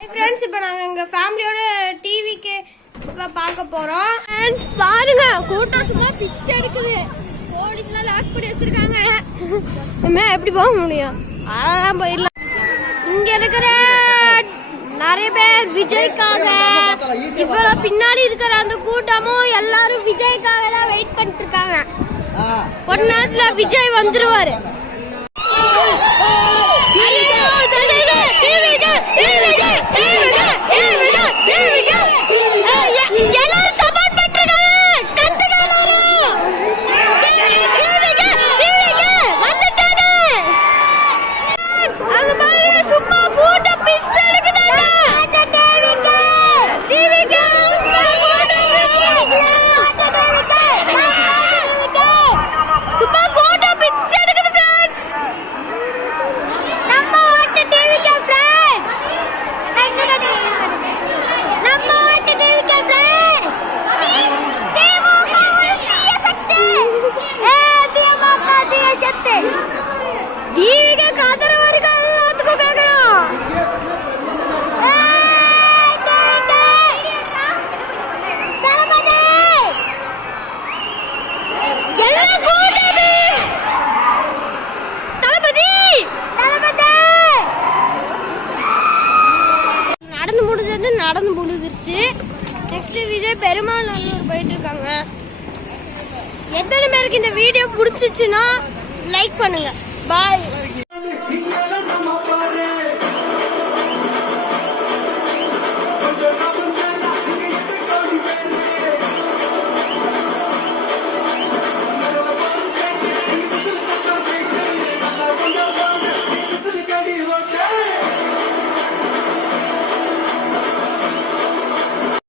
Friends இப்போ நாங்க எங்க ஃபேமிலியோட டிவிக்கு பார்க்க போறோம். फ्रेंड्स பாருங்க கூட்டம் சும்மா பிச்சை எடுக்குது. போலீஸ்ல லாக் பண்ணி வச்சிருக்காங்க. நம்ம எப்படி போக முடியும்? அதெல்லாம் போயிடலாம். இங்க இருக்கிற நிறைய பேர் விஜய்க்காக இவ்வளவு பின்னாடி இருக்கிற அந்த கூட்டமும் எல்லாரும் விஜய்க்காக தான் வெயிட் பண்ணிட்டு இருக்காங்க. ஒரு நேரத்துல விஜய் வந்துருவாரு. நடந்து முடிஞ்சிருச்சு. நெக்ஸ்ட் விஜய் பெருமாநல்லூர் போயிட்டு இருக்காங்க. எத்தனை பேருக்கு இந்த வீடியோ பிடிச்சிச்சுன்னா லைக் பண்ணுங்க. பாய்.